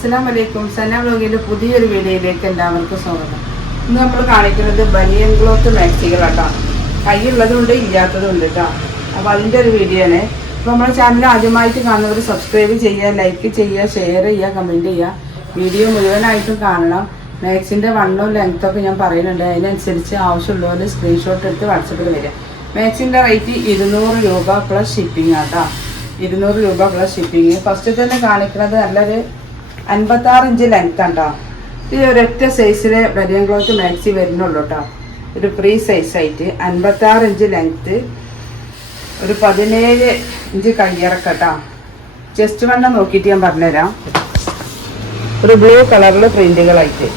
അസ്സലാമലൈക്കും. സന വ്ലോഗിന്റെ പുതിയൊരു വീഡിയോയിലേക്ക് എല്ലാവർക്കും സ്വാഗതം. ഇന്ന് നമ്മൾ കാണിക്കുന്നത് ബനിയൻ ക്ലോത്ത് മാക്സികളാട്ടോ. കൈയുള്ളതുണ്ട് ഇല്ലാത്തതുണ്ട് കേട്ടോ. അപ്പോൾ അതിൻ്റെ ഒരു വീഡിയോ ആണ്. അപ്പോൾ നമ്മുടെ ചാനൽ ആദ്യമായിട്ട് കാണുന്നവർ സബ്സ്ക്രൈബ് ചെയ്യുക, ലൈക്ക് ചെയ്യുക, ഷെയർ ചെയ്യുക, കമൻറ്റ് ചെയ്യുക. വീഡിയോ മുഴുവനായിട്ടും കാണണം. മാക്സിൻ്റെ വണ്ണവും ലെങ്ത്തൊക്കെ ഞാൻ പറയുന്നുണ്ട്. അതിനനുസരിച്ച് ആവശ്യമുള്ളവർ സ്ക്രീൻഷോട്ട് എടുത്ത് വാട്സപ്പിൽ വരിക. മാക്സിൻ്റെ റേറ്റ് 200 രൂപ പ്ലസ് ഷിപ്പിംഗ് ആട്ടോ. 200 രൂപ പ്ലസ് ഷിപ്പിംഗ്. ഫസ്റ്റ് തന്നെ കാണിക്കുന്നത് നല്ലൊരു 56 ഇഞ്ച് ലെങ്ത് ഉണ്ടോ. ഇത് ഒരൊറ്റ സൈസിലെ ബനിയൻ ക്ലോത്ത് മാക്സി വരുന്നുള്ളൂ കേട്ടോ. ഒരു ഫ്രീ സൈസായിട്ട് 56 ഇഞ്ച് ലെങ്ത്ത്, ഒരു 17 ഇഞ്ച് കയ്യിറക്കട്ടോ. ചെസ്റ്റ് വണ്ണം നോക്കിയിട്ട് ഞാൻ പറഞ്ഞുതരാം. ഒരു ബ്ലൂ കളറിൽ പ്രിന്റുകളായിട്ട്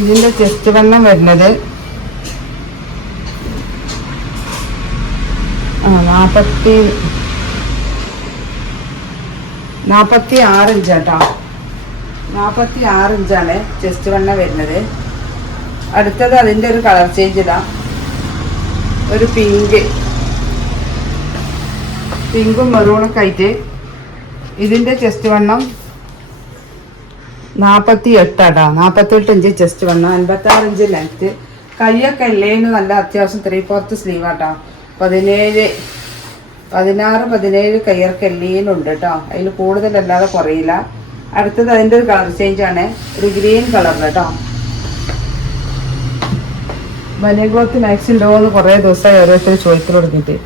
ഇതിൻ്റെ ചെസ്റ്റ് വണ്ണം വരുന്നത് 46 ഇഞ്ചാട്ടോ. 46 ഇഞ്ചാണ് ചെസ്റ്റ് വണ്ണം വരുന്നത്. അടുത്തത് അതിൻ്റെ ഒരു കളർ ചേഞ്ച് ഇടാം. ഒരു പിങ്കും മെറൂണൊക്കെ ആയിട്ട് ഇതിൻ്റെ ചെസ്റ്റ് വണ്ണം 48 ആട്ടോ. 48 ഇഞ്ച് ചെസ്റ്റ് വണ്ണം, 56 ഇഞ്ച് ലെങ്ത്ത്. കൈയൊക്കെ എല്ലേന് നല്ല അത്യാവശ്യം 3/4 സ്ലീവ് ആട്ടോ. 16-17 കയ്യർക്ക് എല്ലേനുണ്ട് കേട്ടോ. അതിൽ കൂടുതലല്ലാതെ കുറയില്ല. അടുത്തത് അതിൻ്റെ ഒരു കളർ ചേഞ്ച് ആണ്. ഒരു ഗ്രീൻ കളർ കേട്ടോ. ബനിയൻ ക്ലോത്ത് മാക്സി ഉണ്ടോ എന്ന് കുറേ ദിവസമായി ഓരോരുത്തർ ചോദിക്കൽ തുടങ്ങിയിട്ട്.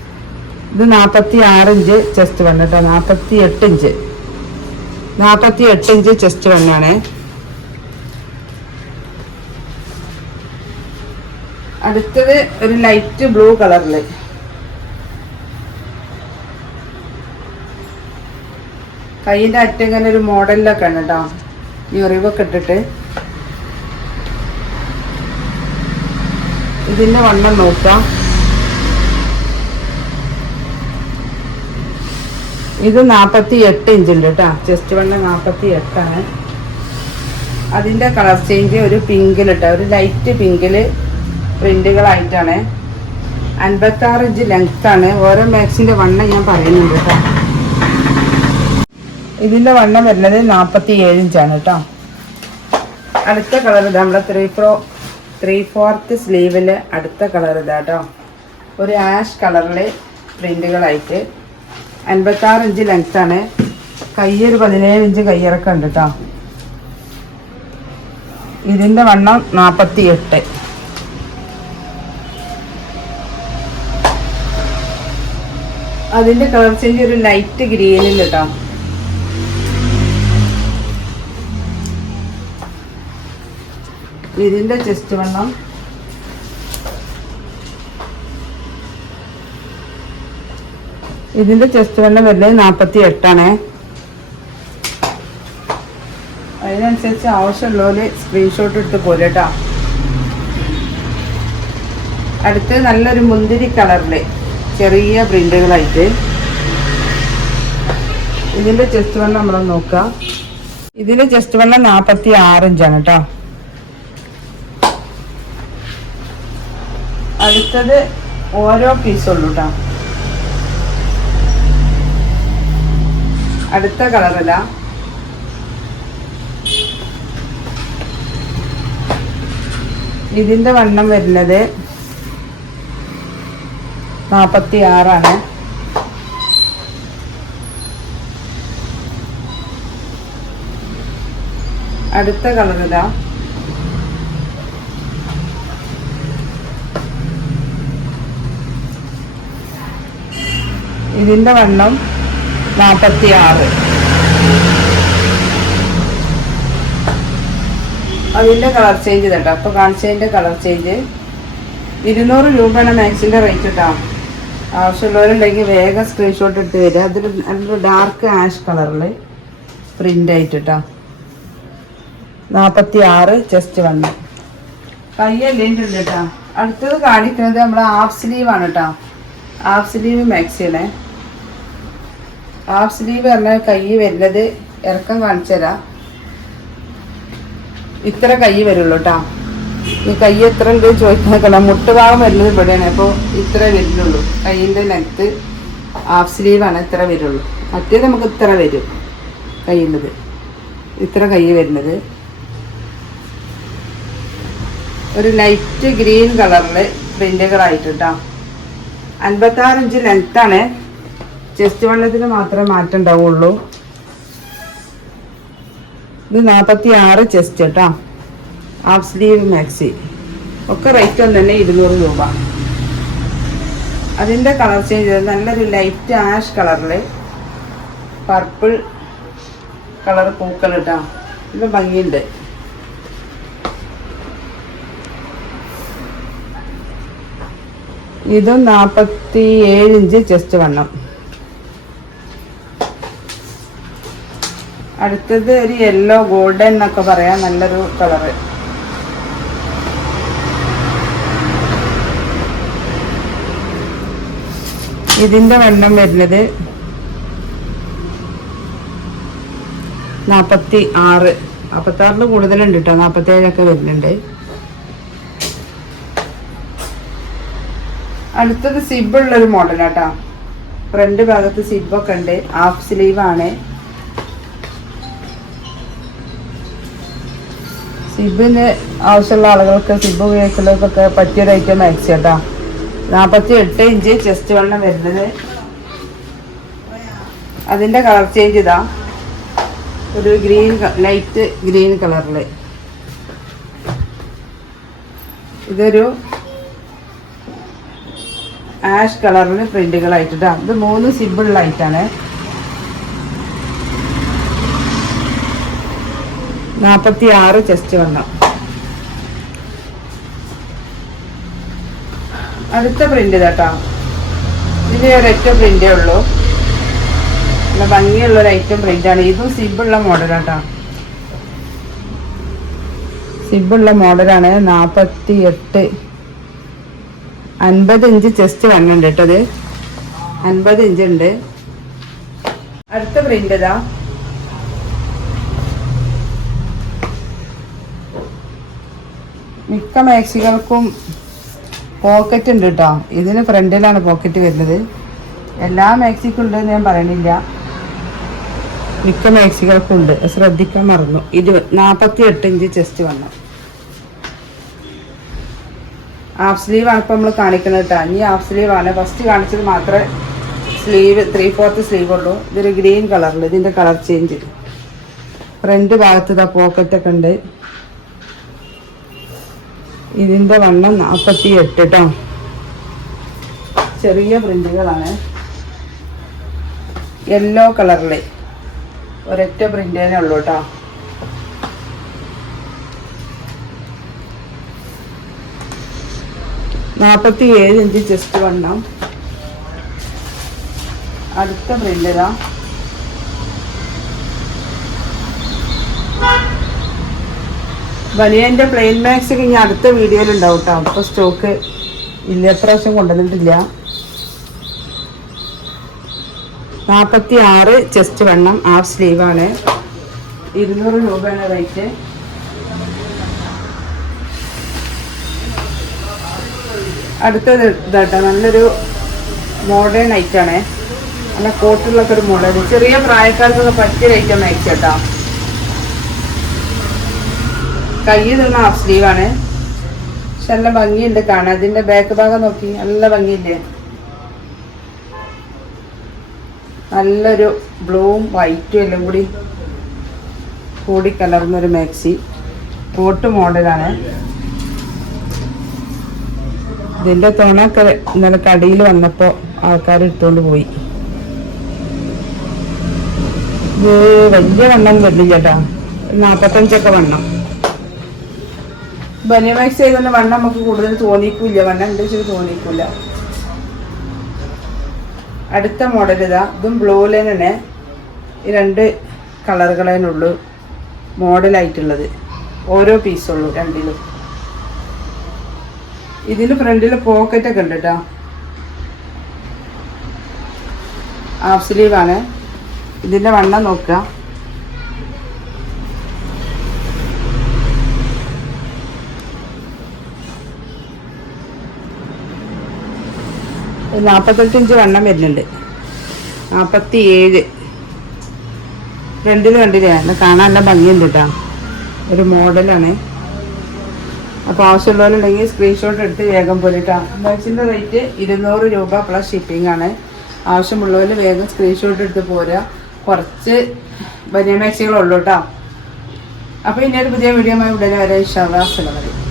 ഇത് 46 ഇഞ്ച് ചെസ്റ്റ് വണ്ണം കേട്ടോ. 48 ഇഞ്ച് ചെസ്റ്റ് വണ്ണാണ്. അടുത്തത് ഒരു ലൈറ്റ് ബ്ലൂ കളറില് കൈയിൻ്റെ അറ്റം ഇങ്ങനെ ഒരു മോഡലിലൊക്കെ ആണ് കേട്ടോ. ഞെറിവൊക്കെ ഇട്ടിട്ട് ഇതിൻ്റെ വണ്ണം നോക്കാം. ഇത് 48 ഇഞ്ച് ഉണ്ട് കേട്ടോ. ചെസ്റ്റ് വണ്ണം 48 ആണ്. അതിൻ്റെ കളർ ചേഞ്ച് ഒരു പിങ്കിലിട്ടോ, ഒരു ലൈറ്റ് പിങ്കില് പ്രിന്റുകളായിട്ടാണ്. 56 ഇഞ്ച് ലെങ്ത് ആണ്. ഓരോ മാക്സിൻ്റെ വണ്ണം ഞാൻ പറയുന്നുണ്ട് കേട്ടോ. ഇതിൻ്റെ വണ്ണം വരുന്നത് 47 ഇഞ്ചാണ് കേട്ടോ. അടുത്ത കളർ ഇതാ, നമ്മുടെ 3/4 സ്ലീവില് അടുത്ത കളർ ഇതാ കേട്ടോ. ഒരു ആഷ് കളറിൽ പ്രിന്റുകളായിട്ട് 56 ഇഞ്ച് ലെങ്ത് ആണ്. കയ്യൊരു 17 ഇഞ്ച് കയ്യിറക്കം ഉണ്ട് കേട്ടോ. ഇതിൻ്റെ വണ്ണം 48. അതിൻ്റെ കളർ ചേഞ്ച് ഒരു ലൈറ്റ് ഗ്രീനിൽ കേട്ടോ. ഇതിൻ്റെ ചെസ്റ്റ് വണ്ണം വരുന്നത് 48 ആണ്. അതിനനുസരിച്ച് ആവശ്യമുള്ളവര് സ്ക്രീൻഷോട്ട് എടുത്ത് പോലെ കേട്ടോ. അടുത്ത് നല്ലൊരു മുന്തിരി കളറില് ചെറിയ പ്രിന്റുകളായിട്ട് ഇതിൻ്റെ ചെസ്റ്റ് വണ്ണം നമ്മൾ നോക്കാം. ഇതിൻ്റെ ചെസ്റ്റ് വണ്ണം 46 ഇഞ്ചാണ് കേട്ടോ. അടുത്തത് ഓരോ പീസുള്ളൂ കേട്ടോ. അടുത്ത കളറല്ല, ഇതിൻ്റെ വണ്ണം വരുന്നത് 46 ആണ്. അടുത്ത കളർ ഇതാ, ഇതിൻ്റെ വണ്ണം 46. അതിൻ്റെ കളർ ചേഞ്ച് കേട്ടോ. അപ്പോൾ കാണിച്ചതിൻ്റെ കളർ ചേഞ്ച് 200 രൂപയാണ് മാക്സിൻ്റെ റേറ്റ് കേട്ടോ. ആവശ്യമുള്ളവരുണ്ടെങ്കിൽ വേഗം സ്ക്രീൻഷോട്ട് എടുത്ത് വരിക. അതൊരു നല്ലൊരു ഡാർക്ക് ആഷ് കളറിൽ പ്രിൻ്റ് ആയിട്ട് കേട്ടോ. 46 ചെസ്റ്റ് വണ്ണം. കയ്യല്ലേൻ്റെ ഉണ്ട് കേട്ടോ. അടുത്തത് കാണിക്കുന്നത് നമ്മൾ ഹാഫ് സ്ലീവ് ആണ് കേട്ടോ. ഹാഫ് സ്ലീവ് മാക്സിയാണ്. ഹാഫ് സ്ലീവ് പറഞ്ഞാൽ കൈ വരുന്നത് ഇറക്കം കാണിച്ചു തരാം. ഇത്ര കൈ വരുള്ളൂ കേട്ടോ. ഈ കൈ എത്ര ഉണ്ട് ചോദിക്കണം. മുട്ടുഭാഗം വരുന്നത് ഇവിടെയാണ്. അപ്പോൾ ഇത്ര വരുന്നുള്ളൂ. കൈയിൻ്റെ ലെങ്ത്ത് ഹാഫ് സ്ലീവാണ് ഇത്ര വരുള്ളൂ. മറ്റേത് നമുക്ക് ഇത്ര വരും. കൈയുള്ളത് ഇത്ര കൈ വരുന്നത്. ഒരു ലൈറ്റ് ഗ്രീൻ കളറിൽ പ്രിൻ്റുകളായിട്ട് കേട്ടോ. 56 ഇഞ്ച് ലെങ്ത്താണ്. ചെസ്റ്റ് വണ്ണത്തിന് മാത്രമേ മാറ്റം ഉണ്ടാവുള്ളൂ. ഇത് 46 ചെസ്റ്റ് കേട്ടോ. ഹാഫ് സ്ലീവ് മാക്സി ഒക്കെ റേറ്റ് ഒന്ന് തന്നെ 200 രൂപ. അതിൻ്റെ കളർ ചേഞ്ച് ചെയ്ത് നല്ലൊരു ലൈറ്റ് ആഷ് കളറിൽ പർപ്പിൾ കളർ പൂക്കൾ കേട്ടോ. ഇത് ഭംഗിയുണ്ട്. ഇതും 47 ഇഞ്ച് ചെസ്റ്റ് വണ്ണം. അടുത്തത് ഒരു യെല്ലോ ഗോൾഡൻ എന്നൊക്കെ പറയാം. നല്ലൊരു കളറ്. ഇതിൻ്റെ വണ്ണം വരുന്നത് 46. 46 കൂടുതലുണ്ട് കേട്ടോ. 47 വരുന്നുണ്ട്. അടുത്തത് സിബുള്ളൊരു മോഡലാട്ടോ. ഫ്രണ്ട് ഭാഗത്ത് സിബൊക്കെ ഉണ്ട്. ഹാഫ് സ്ലീവാണ്. സിബിന് ആവശ്യമുള്ള ആളുകൾക്ക് സിബ് ഉപയോഗിക്കുന്നവർക്കൊക്കെ പറ്റിയൊരു ഐറ്റം മാക്സി കേട്ടോ. 48 ഇഞ്ച് ചെസ്റ്റ് വണ്ണം വരുന്നത്. അതിൻ്റെ കളർ ചേഞ്ച് ഇതാ. ഒരു ഗ്രീൻ ലൈറ്റ് ഗ്രീൻ കളറിൽ. ഇതൊരു ആഷ് കളറിൽ പ്രിന്റുകളായിട്ടാ. ഇത് 3 സിബിളായിട്ടാണ്. 46 ചെസ്റ്റ് വണ്ണം. അടുത്ത പ്രിന്റ് കേട്ടോ. ഇതിന് ഒരൊറ്റ പ്രിന്റേ ഉള്ളൂ. നല്ല ഭംഗിയുള്ള ഒരു ഐറ്റം പ്രിന്റാണ്. ഇതും സിബുള്ള മോഡലാട്ടോ. സിബുള്ള മോഡലാണ്. 48 50 ഇഞ്ച് ചെസ്റ്റ് വണ്ണുണ്ട് കേട്ടോ. അത് 50 ഇഞ്ച് ഉണ്ട്. അടുത്ത പ്രിന്റ് ഇതാ. മിക്ക മാക്സികൾക്കും പോക്കറ്റ് ഉണ്ട് കേട്ടോ. ഇതിന് ഫ്രണ്ടിലാണ് പോക്കറ്റ് വരുന്നത്. എല്ലാ മാക്സിക്കും ഉണ്ടെന്ന് ഞാൻ പറയണില്ല. മിക്ക മാക്സികൾക്കും ഉണ്ട്. ശ്രദ്ധിക്കാൻ മറന്നു. 48 ഇഞ്ച് ചെസ്റ്റ് വണ്ണം. ഹാഫ് സ്ലീവാണ് ഇപ്പം നമ്മൾ കാണിക്കുന്നത് കേട്ടോ. ഇനി ഹാഫ് സ്ലീവാണ്. ഫസ്റ്റ് കാണിച്ചത് മാത്രമേ സ്ലീവ് 3/4 സ്ലീവ് ഉള്ളൂ. ഇതൊരു ഗ്രീൻ കളറിൽ. ഇതിൻ്റെ കളർ ചേഞ്ച്. ഫ്രണ്ട് ഭാഗത്ത് ഇതാ പോക്കറ്റൊക്കെ ഉണ്ട്. ഇതിൻ്റെ വണ്ണം 48 കേട്ടോ. ചെറിയ പ്രിന്റുകളാണ്. യെല്ലോ കളറിൽ ഒരൊറ്റ പ്രിന്റ് തന്നെ ഉള്ളൂ കേട്ടോ. നാൽപ്പത്തി 47 ഇഞ്ച് ചെസ്റ്റ് വണ്ണം. അടുത്ത പ്രിന്റ് ഇതാ. ബനിയൻ്റെ പ്ലെയിൻ മാക്സ് ഒക്കെ ഇനി അടുത്ത വീഡിയോയിൽ ഉണ്ടാവും കേട്ടോ. അപ്പോൾ സ്റ്റോക്ക് ഇല്ല, പ്രാവശ്യം കൊണ്ടുവന്നിട്ടില്ല. 46 ചെസ്റ്റ് വണ്ണം. ഹാഫ് സ്ലീവാണ്. 200 രൂപയാണ് റേറ്റ്. അടുത്തത് ഇതാട്ടോ. നല്ലൊരു മോഡേൺ ഐറ്റാണ്. നല്ല കോട്ടുള്ളൊക്കെ ഒരു മോഡൽ. ചെറിയ പ്രായക്കാർക്കൊക്കെ പറ്റിയ ഐറ്റം മാക്സ് കേട്ടോ. കൈ തന്ന ഹാഫ് സ്ലീവാണ്. പക്ഷെ നല്ല ഭംഗിയുണ്ട് കാണാൻ. അതിൻ്റെ ബാക്ക് ഭാഗം നോക്കി നല്ല ഭംഗിയില്ലേ. നല്ലൊരു ബ്ലൂവും വൈറ്റും എല്ലാം കൂടി കലർന്നൊരു മാക്സി. കോട്ട് മോഡലാണ്. ഇതിൻ്റെ തുണൊക്കെ ഇന്നലെ കടയിൽ വന്നപ്പോൾ ആൾക്കാർ എടുത്തുകൊണ്ട് പോയി. ഇത് വലിയ വണ്ണം വരുന്നില്ല കേട്ടോ. 45 വണ്ണം. ബനിയൻ മാക്സ് ചെയ്തുകൊണ്ട് വണ്ണം നമുക്ക് കൂടുതൽ തോന്നിക്കില്ല. വണ്ണം ഉണ്ട് വെച്ചാൽ തോന്നിക്കില്ല. അടുത്ത മോഡൽ ഇതാ. ഇതും ബ്ലൂവിൽ തന്നെ. ഈ 2 കളറുകളേനുള്ളൂ മോഡലായിട്ടുള്ളത്. ഓരോ പീസുള്ളൂ രണ്ടിലും. ഇതിന് ഫ്രണ്ടിൽ പോക്കറ്റൊക്കെ ഉണ്ട് കേട്ടോ. ഹാഫ് സ്ലീവാണ്. ഇതിൻ്റെ വണ്ണം നോക്കുക. 48 ഇഞ്ച് വണ്ണം വരുന്നുണ്ട്. 47 ഫ്രണ്ടിൽ കണ്ടില്ലേ, അത് കാണാൻ നല്ല ഭംഗിയുണ്ട് കേട്ടോ. ഒരു മോഡലാണ്. അപ്പോൾ ആവശ്യമുള്ളവരുണ്ടെങ്കിൽ സ്ക്രീൻഷോട്ട് എടുത്ത് വേഗം പോലെ കേട്ടോ. മാക്സിൻ്റെ റേറ്റ് 200 രൂപ പ്ലസ് ഷിപ്പിംഗ് ആണ്. ആവശ്യമുള്ളവർ വേഗം സ്ക്രീൻഷോട്ട് എടുത്ത് പോരാ. കുറച്ച് ബനിയൻ മാക്സികളുള്ളൂ കേട്ടോ. അപ്പോൾ ഇനി ഒരു പുതിയ വീഡിയോ ഉടനെ വരെ ഇൻഷാ അല്ലാഹ്. അസ്സലാമു അലൈക്കും.